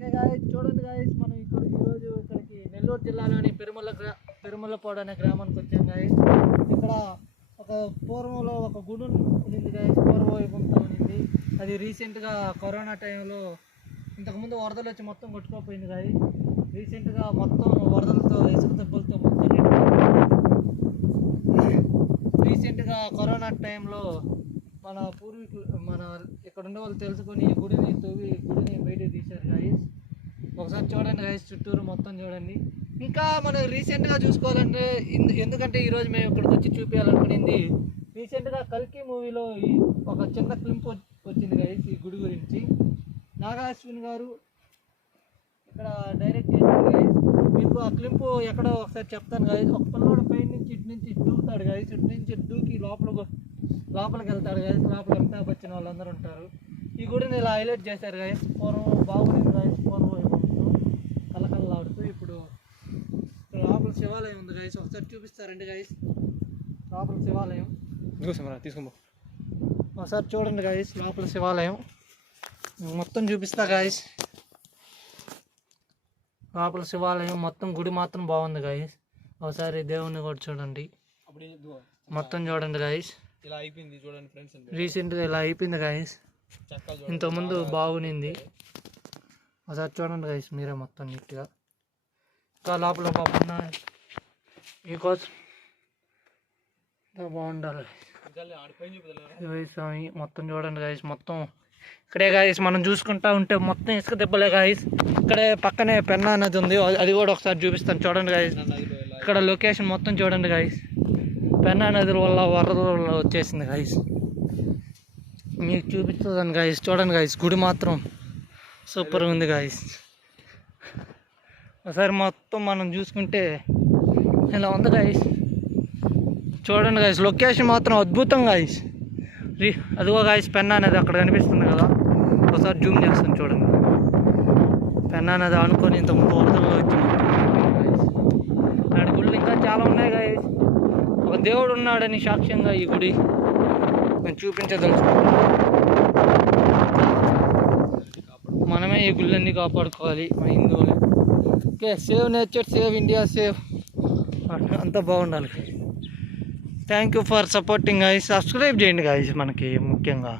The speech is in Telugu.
ఓకే గాయస్, చూడండి గాయస్, మనం ఇప్పుడు ఈరోజు ఇక్కడికి నెల్లూరు జిల్లాలోని పెరుమలపాడు అనే గ్రామానికి వచ్చాం గాయస్. ఇక్కడ ఒక పూర్వంలో ఒక గుడి ఉంది గాయస్, పూర్వవైభవంతో ఉంది. అది రీసెంట్గా కరోనా టైంలో ఇంతకుముందు వరదలు వచ్చి మొత్తం కొట్టుకోపోయింది గాయస్. రీసెంట్గా మొత్తం వరదలతో ఇసుక దెబ్బలతో మొత్తం రీసెంట్గా కరోనా టైంలో మన పూర్వీకులు ఇక్కడ ఉండే వాళ్ళు తెలుసుకొని గుడిని బయటకు తీశారు గాయస్. ఒకసారి చూడండి గాయస్, చుట్టూరు మొత్తం చూడండి. ఇంకా మనం రీసెంట్గా చూసుకోవాలంటే ఎందుకంటే ఈరోజు మేము ఇక్కడికి వచ్చి చూపించాలనుకునేది రీసెంట్గా కల్కి మూవీలో ఒక చిన్న క్లింప్ వచ్చింది గాయస్ ఈ గుడి గురించి. నాగా అశ్విన్ గారు ఇక్కడ డైరెక్ట్ చేశారు గాయస్. మీకు ఆ క్లింపు ఎక్కడో ఒకసారి చెప్తాను గాయస్. ఒక పిల్లవాడు పై నుంచి ఇటు నుంచి దూకుతాడు గాయస్, ఇటు నుంచి దూకి లోపలికి వెళ్తాడు గాయస్. లోపల అమితాబ్ బచ్చన్ వాళ్ళందరూ ఉంటారు. ఈ గుడిని ఇలా హైలైట్ చేశారు గాయస్. పూర్వం బాగుంది గాయస్, పూర్వవైభవంతో కలకలలాడుతూ. ఇప్పుడు లోపల శివాలయం ఉంది గాయస్, ఒకసారి చూపిస్తారండి గాయస్. లోపల శివాలయం తీసుకో, ఒకసారి చూడండి గాయస్. లోపల శివాలయం మొత్తం చూపిస్తా గాయస్. లోపల శివాలయం మొత్తం, గుడి మాత్రం బాగుంది గాయస్. ఒకసారి దేవుణ్ణి కూడా చూడండి, మొత్తం చూడండి గాయస్. ఇలా అయిపోయింది చూడండి ఫ్రెండ్స్. రీసెంట్గా ఇలా అయిపోయింది గాయస్, ఇంతకుముందు బాగునింది. ఒకసారి చూడండి గాయస్ మీరే మొత్తం నీట్గా. ఇంకా లోపల పాపన్న మీకోసం బాగుండాలి స్వామి. మొత్తం చూడండి గాయస్, మొత్తం ఇక్కడే గాయస్. మనం చూసుకుంటా ఉంటే మొత్తం ఇసుక దెబ్బలే గాయస్. ఇక్కడే పక్కనే పెన్నా అనేది ఉంది, అది కూడా ఒకసారి చూపిస్తాను చూడండి గాయస్. ఇక్కడ లొకేషన్ మొత్తం చూడండి గాయస్. పెన్నా నది వల్ల వరద వచ్చేసింది గాయస్, మీకు చూపిస్తుందని గాయస్. చూడండి గాయస్, గుడి మాత్రం సూపర్గా ఉంది గాయస్. ఒకసారి మొత్తం మనం చూసుకుంటే ఇలా ఉంది గాయస్. చూడండి గాయస్, లొకేషన్ మాత్రం అద్భుతం గాయస్. అదిగో గాయస్ పెన్నా నది అక్కడ కనిపిస్తుంది కదా, ఒకసారి జూమ్ చేస్తాను చూడండి. పెన్నా నది అనుకొని ఇంతకుముందు వరదల్లో వచ్చి గాయస్. అలాంటి గుళ్ళు ఇంకా చాలా ఉన్నాయి గాయస్. ఒక దేవుడు ఉన్నాడని సాక్ష్యంగా ఈ గుడి నేను చూపించదలుచుకున్నాను. మనమే ఈ గుళ్ళన్నీ కాపాడుకోవాలి మన హిందువులు. Okay, save nature, save India, save అంతా బాగుండాలి. Thank you for supporting guys. Subscribe చేయండి గాయస్ మనకి ముఖ్యంగా.